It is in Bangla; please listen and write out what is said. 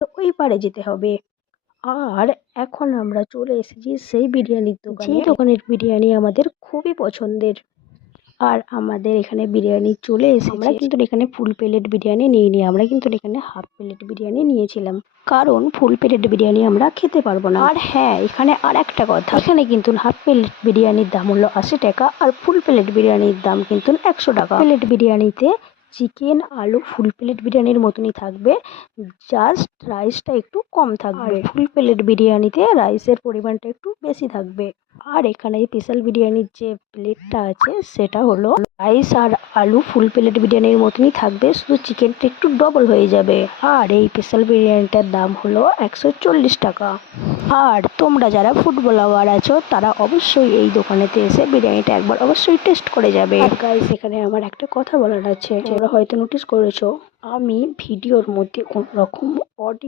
ওই পারে যেতে হবে। আর এখন আমরা চলে এসেছি সেই বিরিয়ানির দোকানে, যে দোকানের বিরিয়ানি আমাদের খুবই পছন্দের। আর আমাদের এখানে বিরিয়ানি চলে এসেছে। আমরা কিন্তু এখানে ফুল প্লেট বিরিয়ানি নিইনি, আমরা কিন্তু এখানে হাফ প্লেট বিরিয়ানি নিয়েছিলাম, কারণ ফুল প্লেট বিরিয়ানি আমরা খেতে পারবো না। আর হ্যাঁ, এখানে আর একটা কথা, এখানে কিন্তু হাফ প্লেট বিরিয়ানির দাম হলো 80 টাকা, আর ফুল প্লেট বিরিয়ানির দাম কিন্তু 100 টাকা। প্লেট বিরিয়ানিতে চিকেন আলু ফুল প্লেট বিরিয়ানির মতনই থাকবে, জাস্ট রাইসটা একটু কম থাকবে। ফুল প্লেট বিরিয়ানিতে রাইসের পরিমাণটা একটু বেশি থাকবে। আর এখানে স্পেশাল বিরিয়ানির যে প্লেটটা আছে সেটা হলো রাইস আর আলু ফুল প্লেট বিরিয়ানির মতনই থাকবে, শুধু চিকেনটা একটু ডবল হয়ে যাবে। আর এই স্পেশাল বিরিয়ানিটার দাম হলো 140 টাকা। আর তোমরা যারা ফুড ব্লগার আছো তারা অবশ্যই এই দোকানেতে এসে বিরিয়ানিটা একবার অবশ্যই টেস্ট করে যাবে। গাইস, এখানে আমার একটা কথা বলার আছে, তোমরা হয়তো নোটিস করেছো আমি ভিডিওর মধ্যে কোনো রকম অডিও